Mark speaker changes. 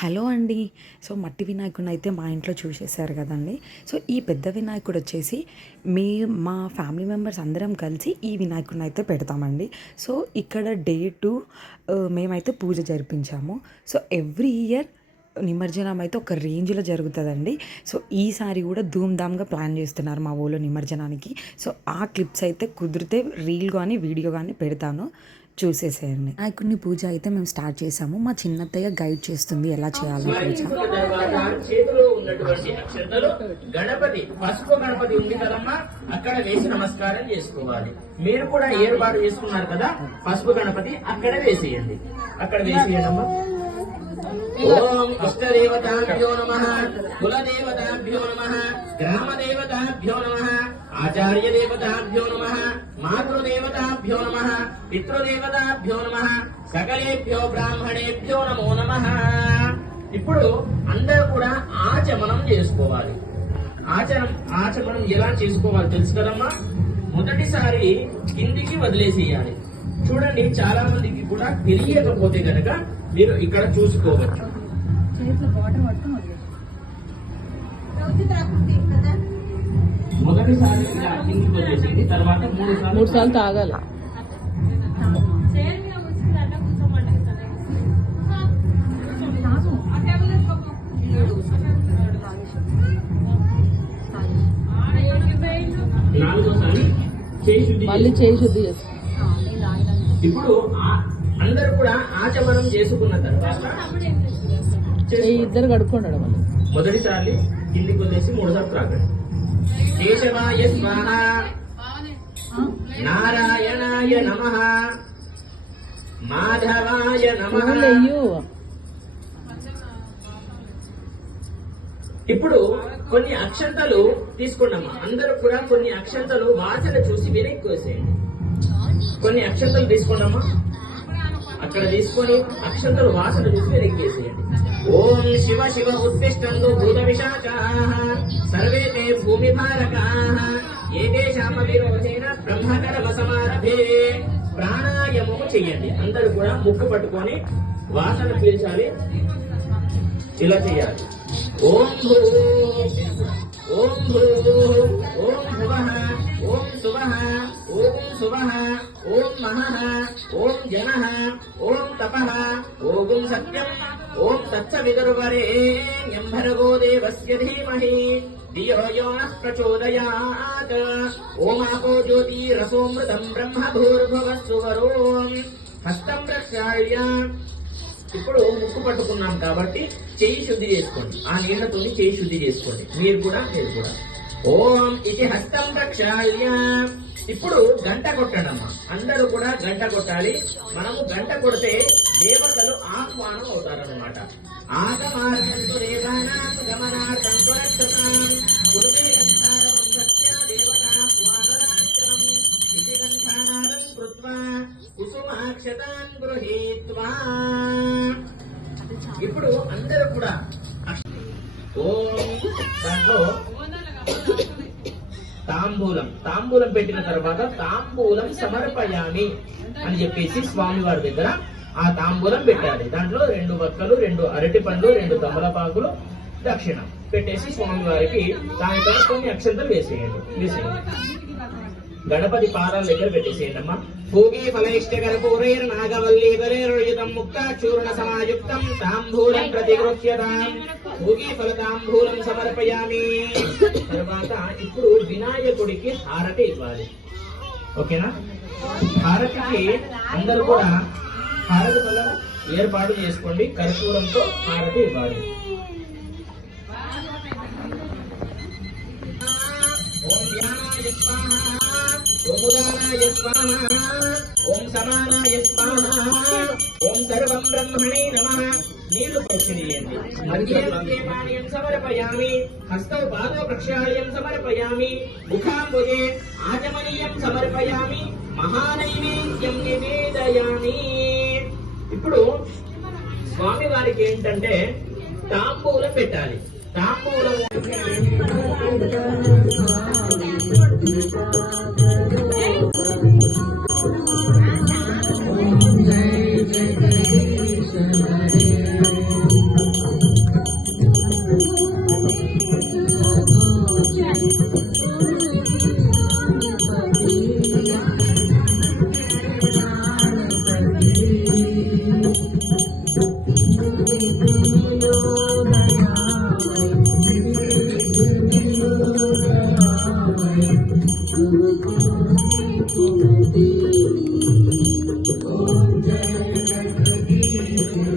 Speaker 1: Hello అండి. So మట్టి వినాయకుడిని అయితే మా ఇంట్లో చూసేశారు కదండి. సో ఈ పెద్ద వినాయకుడు వచ్చేసి మీ మా ఫ్యామిలీ మెంబర్స్ అందరం కలిసి ఈ వినాయకుడిని అయితే పెడతామండి. సో ఇక్కడ డే టు మేమైతే పూజ జరిపించాము. సో ఎవ్రీ ఇయర్ నిమజ్జనం అయితే ఒక రేంజ్లో జరుగుతుందండి. సో ఈసారి కూడా ధూమ్ధామ్గా ప్లాన్ చేస్తున్నారు మా ఊళ్ళో నిమజ్జనానికి. సో ఆ క్లిప్స్ అయితే కుదిరితే రీల్ కానీ వీడియో కానీ పెడతాను. చూసేసేయండి. నాయకుడిని పూజ అయితే మేము స్టార్ట్ చేసాము. మా చిన్నత్తయ్య గైడ్ చేస్తుంది ఎలా చేయాలి పూజ.
Speaker 2: స్మరించుకున్న తర్వాత చేతిలో ఉన్నటువంటి అక్షంతలు గణపతి పసుపు గణపతి ఉంది కదమ్మా అక్కడ వేసి నమస్కారం చేసుకోవాలి. మీరు కూడా ఏర్పాటు చేసుకున్నారు కదా పసుపు గణపతి అక్కడ వేసేయండి. అక్కడ వేసేయడమ్మా. ఓం ఇష్టదేవతాభ్యో నమ కులదేవతాభ్యో నమ గ్రామదేవతాభ్యో నమ ఆచార్య దేవతాభ్యో నమ మాతృదేవతాభ్యో నమ పితృదేవతాభ్యో నమ సకలేభ్యో బ్రాహ్మణేభ్యో నమో నమ. ఇప్పుడు అందరూ కూడా ఆచమనం చేసుకోవాలి. ఆచరం ఆచమనం ఎలా చేసుకోవాలి తెలుసు కదమ్మా? మొదటిసారి కిందికి వదిలేసేయాలి. చూడండి చాలా మందికి కూడా తెలియకపోతే కనుక మీరు ఇక్కడ చూసుకోవచ్చు.
Speaker 3: చేతిలో వాటర్ పట్టుకుని వదిలేసి
Speaker 2: మొదటిసారి ఇలా కిందికి వదిలేసేయండి తర్వాత మూడు సార్లు
Speaker 4: మూడు సార్లు తాగాలి మళ్ళీ. చేయి శుద్ధి చేసి
Speaker 3: నేను తాగినాను
Speaker 2: ఇప్పుడు ఆ- అందరూ కూడా ఆచమనం చేసుకున్న తర్వాత.
Speaker 4: ఇద్దరు కడుక్కోండి మళ్ళీ
Speaker 2: మొదటిసారి కిందికి వదిలేసి మూడుసార్లు త్రాగండి. కేశవాయ స్వాహ నారాయణాయ నమ. మాధవాయ నమ. ఇప్పుడు కొన్ని అక్షంతలు తీసుకోండమ్మా. అందరూ కూడా కొన్ని అక్షంతలు వాసన చూసి వెనక్కి వేసేయండి కొన్ని అక్షంతలు తీసుకోండమ్మా. అక్కడ తీసుకొని అక్షంతలు వాసన చూసి వెనక్కి ఓం శివ శివ ఉత్తిష్టందు భూత విశాఖాః సర్వే తే భూమి భారకా ఏకేశామపి బ్రహ్మకర్మ సమారభే ప్రాణాయామము చెయ్యండి. అందరూ కూడా ముక్కు పట్టుకొని వాసన పీల్చాలి. ఇలా చేయాలి. ఓం భూ సత్యం ఓం తత్సవిదుర్వరేణ్యం భర్గో దేవస్య ధీమహి ధియో యో నః ప్రచోదయాత్ ఓమాపో జ్యోతిరసోమృతం బ్రహ్మ భూర్భువస్సువరోం హస్తం ప్రక్షాళ్య ఇప్పుడు ముక్కు పట్టుకున్నాం కాబట్టి చేయి శుద్ధి చేసుకోండి. ఆ నీళ్ళతో చేయి శుద్ధి చేసుకోండి. మీరు కూడా మీరు కూడా. ఓం ఇది హస్తం ప్రక్షాళ్య ఇప్పుడు గంట కొట్టడమ్మా. అందరూ కూడా గంట కొట్టాలి. మనము గంట కొడితే దేవతలు ఆహ్వానం అవుతారనమాట ఆగమార్గంతో దేవానాం గమనార్థం కృత్వా కుసుమాక్షతాన్ గృహీత్వా. ఇప్పుడు అందరూ కూడా అక్ష- ఓం దాంట్లో తాంబూలం. తాంబూలం పెట్టిన తర్వాత తాంబూలం సమర్పయామి అని చెప్పేసి స్వామి వారి దగ్గర ఆ తాంబూలం పెట్టాలి. దాంట్లో రెండు వక్కలు రెండు అరటి పండ్లు రెండు తమలపాకులు దక్షిణ పెట్టేసి స్వామి వారికి దానిపై కొన్ని అక్షంతలు వేసేయండి. వేసేయండి. గణపతి పాదాల దగ్గర పెట్టేసేయండి అమ్మా భూగి ఫలైష్టకర పూరైర్ నాగవల్లి వరేరుయుతం ముక్త చూర్ణ సమాయుక్తం తాంబూలం ప్రతిగృహ్యతాం. భూగి ఫల తాంబూలం సమర్పయామి. తర్వాత ఇప్పుడు వినాయకుడికి హారతి ఇవ్వాలి. ఓకేనా? హారతికి అందరూ కూడా హారతి వల్ల ఏర్పాటు చేసుకోండి. కర్పూరంతో హారతి ఇవ్వాలి. ఓం ధ్యానాయ స్వాహ. ఓం ఉదానాయ స్వాహ. ఓం సమానాయ స్వాహ. ఓం సర్వం బ్రహ్మణే నమ. నీళ్ళు పరిశీలియండి. మధ్యే సమర్పయామి. హస్తౌ పాదౌ ప్రక్షాళయం సమర్పయామి. ముఖాంబుజే ఆచమనీయం సమర్పయామి. మహానైవేద్యం నివేదయామి. ఇప్పుడు స్వామి వారికి ఏంటంటే తాంబూలం పెట్టాలి. తాంబూలం
Speaker 5: Thank you.